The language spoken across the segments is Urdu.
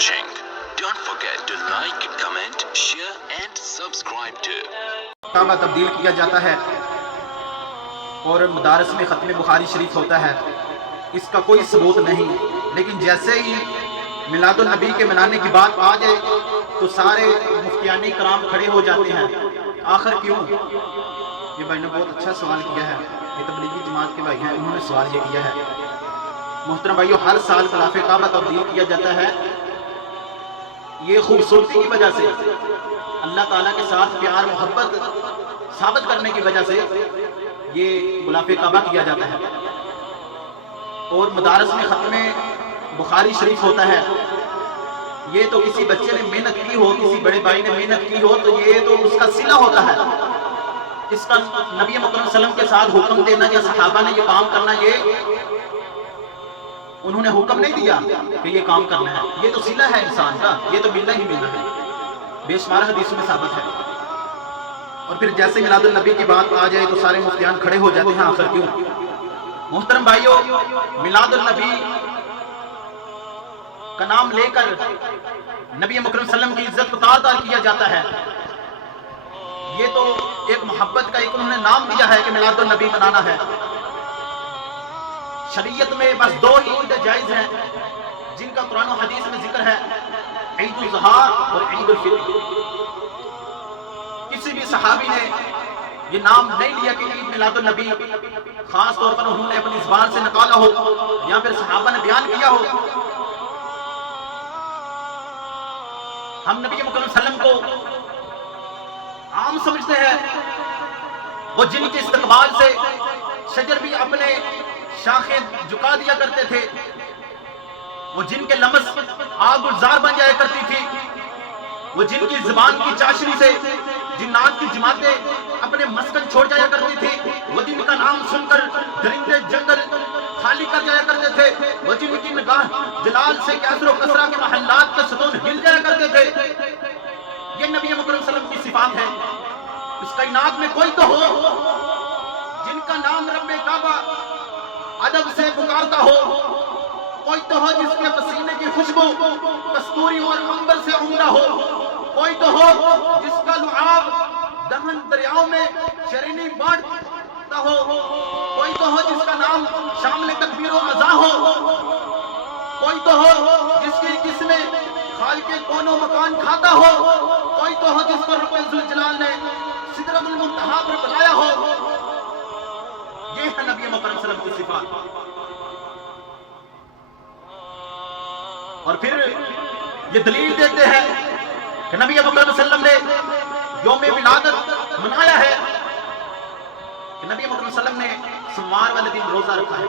watching. Don't forget to like, comment, share and subscribe to. کعبہ تبدیل کیا جاتا ہے اور مدارس میں ختم بخاری شریف ہوتا ہے، اس کا کوئی ثبوت نہیں، لیکن جیسے ہی میلاد النبی کے منانے کی بات آ جائے تو سارے مفتیان کرام کھڑے ہو جاتے ہیں۔ آخر کیوں؟ یہ بھائی نے بہت اچھا سوال کیا ہے، یہ تبلیغی جماعت کے بھائی ہیں، انہوں نے سوال یہ کیا ہے۔ محترم بھائیو، ہر سال غلاف کعبہ تبدیل کیا جاتا ہے، یہ خوبصورتی کی وجہ سے، اللہ تعالیٰ کے ساتھ پیار محبت ثابت کرنے کی وجہ سے یہ غلاف کعبہ کیا جاتا ہے۔ اور مدارس میں ختم بخاری شریف ہوتا ہے، یہ تو کسی بچے نے محنت کی ہو، کسی بڑے بھائی نے محنت کی ہو تو یہ تو اس کا صلہ ہوتا ہے، اس کا نبی مکرم صلی اللہ علیہ وسلم کے ساتھ حکم دینا یا صحابہ نے یہ کام کرنا، یہ انہوں نے حکم نہیں دیا کہ یہ کام کرنا ہے، یہ تو صلہ ہے انسان کا، یہ تو ملنا ہی ملنا ہے، بے شمار حدیثوں میں ثابت ہے۔ اور پھر جیسے میلاد النبی کی بات آ جائے تو سارے مفتیان کھڑے ہو جاتے ہیں۔ آخر کیوں؟ محترم بھائیو، میلاد النبی کا نام لے کر نبی مکرم صلی اللہ علیہ وسلم کی عزت کو تعظیم کیا جاتا ہے، یہ تو ایک محبت کا ایک انہوں نے نام دیا ہے کہ میلاد النبی منانا ہے۔ شریعت میں بس دو ہی عیدیں جائز ہیں جن کا قرآن و حدیث میں ذکر ہے، عید الاضحیٰ اور عید الفطر۔ کسی بھی صحابی نے یہ نام نہیں لیا کہ عید میلاد النبی خاص طور پر انہوں نے اپنی زبان سے نکالا ہو یا پھر صحابہ نے بیان کیا ہو۔ ہم نبی مکرم صلی اللہ علیہ وسلم کو عام سمجھتے ہیں، وہ جن کے استقبال سے شجر بھی اپنے شاخیں جھکا دیا کرتے تھے، وہ جن کے لمس آگ گلزار بن جایا کرتی تھی، وہ جن کی زبان کی چاشنی سے جنات کی جماعتیں اپنے مسکن چھوڑ جایا کرتی تھی، وہ جن کا نام سن کر درندے جنگل خالی کر جایا کرتے تھے، وہ جن کی نگاہ جلال سے کیسر و کسرا کے محلات کے ستون ہل جایا کرتے تھے، یہ نبی مکرم صلی اللہ علیہ وسلم کی صفات ہے۔ اس کائنات میں کوئی تو ہو جن کا نام رب کعبہ ادب سے پکارتا ہو، کوئی تو ہو جس کے پسینے کی خوشبو کستوری اور عنبر سے عمدہ ہو، کوئی تو ہو جس کا لعاب دہن دریاؤں میں شرینی بانٹتا ہو، کوئی تو ہو جس کا نام شامل تکبیر و مزاح ہو، کوئی تو ہو جس کی قسمیں خالق کون و مکان کھاتا ہو، کوئی تو ہو جس کو رب ذوالجلال نے سدرۃ المنتہا پر بلایا ہو۔ یہ ہے نبی مکرم صلی اللہ علیہ وسلم کی صفات۔ اور پھر یہ دلیل دیتے ہیں کہ نبی مکرم صلی اللہ علیہ وسلم نے یوم ولادت منایا ہے کہ نبی مکرم صلی اللہ علیہ وسلم نے سوموار والے دن روزہ رکھا ہے،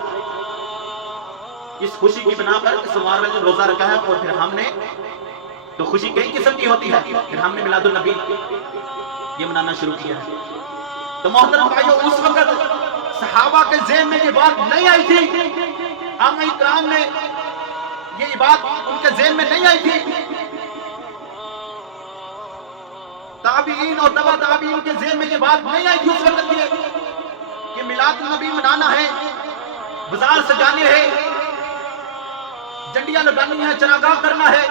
اس خوشی کی بنا پر سوموار والے دن روزہ رکھا ہے، اور پھر ہم نے تو خوشی کئی قسم کی ہوتی ہے، پھر ہم نے میلاد النبی یہ منانا شروع کیا ہے۔ تو محترم بھائیو، اس وقت صحابہ کے ذہن میں یہ بات نہیں آئی تھی، عامہ اکرام نے یہ بات ان کے ذہن میں نہیں آئی تھی، تابعین اور تبع تابعین کے ذہن میں یہ بات نہیں آئی تھی اس وقت کہ میلاد النبی منانا ہے، بازار سجانے ہیں، جھنڈیاں لگانی ہیں، چراغاہ کرنا ہے۔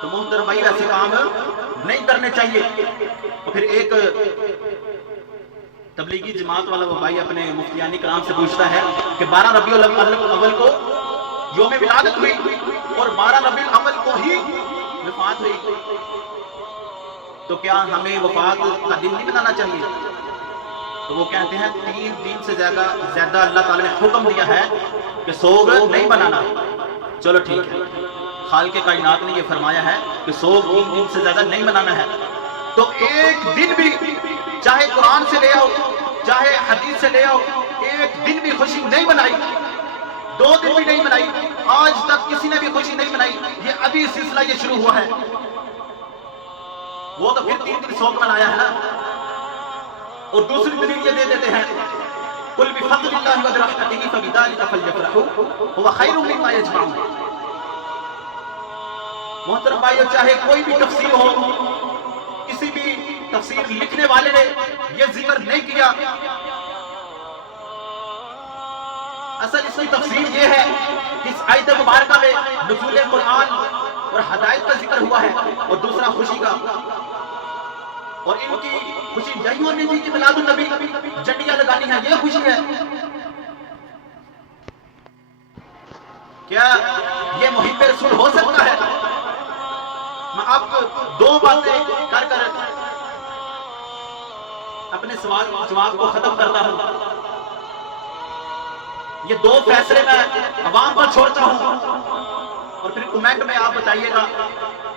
تو محترم بھائی، ایسے کام نہیں کرنے چاہیے۔ اور پھر ایک تبلیغی جماعت والا وہ بھائی اپنے مفتیان کرام سے پوچھتا ہے کہ 12 ربیع الاول کو یوم ولادت ہوئی اور 12 ربیع الاول کو ہی وفات ہوئی، تو کیا ہمیں وفات کا دن نہیں بنانا چاہیے؟ تو وہ کہتے ہیں 3 دن سے زیادہ اللہ تعالیٰ نے حکم دیا ہے کہ سوگ نہیں بنانا۔ چلو ٹھیک ہے، خالق کائنات نے یہ فرمایا ہے کہ سوگ 3 دن سے زیادہ نہیں منانا ہے، تو ایک دن بھی چاہے قرآن سے لے آؤ چاہے حدیث سے لے آؤ، ایک دن بھی خوشی نہیں منائی، 2 دن بھی نہیں منائی، آج تک کسی نے بھی خوشی نہیں منائی، یہ ابھی سلسلہ یہ شروع ہوا ہے۔ وہ تو پھر 3 دن سوگ منایا ہے نا۔ اور دوسری دلیل یہ دے دیتے ہیں، قُلْ بِفَضْلِ اللَّهِ وَبِرَحْمَتِهِ فَبِذَلِكَ فَلْيَفْرَحُوا هُوَ خَيْرٌ مِّمَّا يَجْمَعُونَ۔ محترم بھائیو، چاہے کوئی بھی تفسیر ہو، کسی بھی تفسیر لکھنے والے نے یہ ذکر نہیں کیا، اصل اس کی تفسیر یہ ہے کہ اس آیت نزول قرآن اور ہدایت کا ذکر ہوا ہے، اور دوسرا خوشی کا، اور ان کی خوشی یہی ہونی تھی کہ میلاد النبی جھنڈیاں لگانی ہیں، یہ خوشی ہے۔ کیا یہ محب رسول ہو سکتا ہے؟ میں آپ کو دو باتیں کر اپنے سوال جواب کو ختم کرتا ہوں۔ یہ دو فیصلے میں عوام پر چھوڑتا ہوں، اور پھر کمنٹ میں آپ بتائیے گا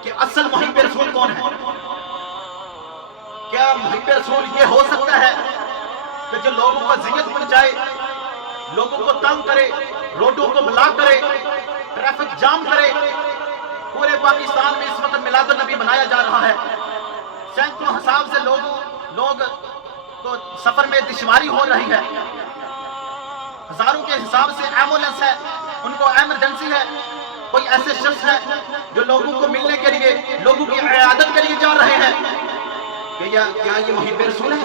کہ اصل محب رسول کون ہے۔ کیا محب رسول یہ ہو سکتا ہے کہ جو لوگوں کو اذیت پہنچائے، لوگوں کو تنگ کرے، روڈوں کو بلاک کرے، ٹریفک جام کرے؟ پورے پاکستان میں اس وقت میلاد النبی منایا جا رہا ہے، سینکڑوں حساب سے لوگ تو سفر میں دشواری ہو رہی ہے، ہزاروں کے حساب سے ایمبولینس ہے، ان کو ایمرجنسی ہے۔ کوئی ایسے شخص ہے جو لوگوں کو ملنے کے لیے، لوگوں کی عیادت کے لیے جا رہے ہیں، کیا یہ محب رسول ہے؟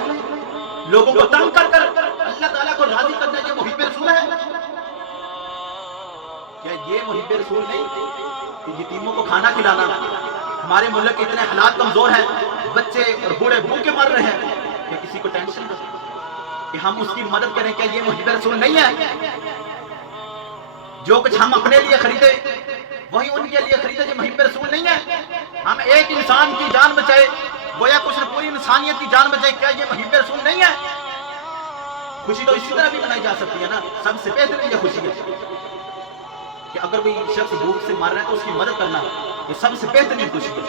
لوگوں کو تنگ کر اللہ تعالیٰ کو راضی کرنا یہ محب رسول ہے؟ کیا یہ محب رسول نہیں کہ یتیموں کو کھانا کھلانا؟ ہمارے ملک کے اتنے حالات کمزور ہیں، بچے اور بوڑھے بھوکے مر رہے ہیں، کیا کسی کو ٹینشن کہ ہم اس کی مدد کریں؟ کیا یہ محب رسول نہیں ہے؟ جو کچھ ہم اپنے لیے خریدے وہی ان کے لیے خریدے، یہ محب رسول نہیں ہے؟ ہم ایک انسان کی جان بچائے گویا کچھ نے پوری انسانیت کی جان بچائی، کیا یہ محب رسول نہیں ہے؟ خوشی تو اسی طرح بھی منائی جا سکتی ہے نا۔ سب سے بہترین یہ خوشی ہے کہ اگر کوئی شخص بھوک سے مر رہا ہے تو اس کی مدد کرنا، یہ سب سے بہترین خوشی ہے۔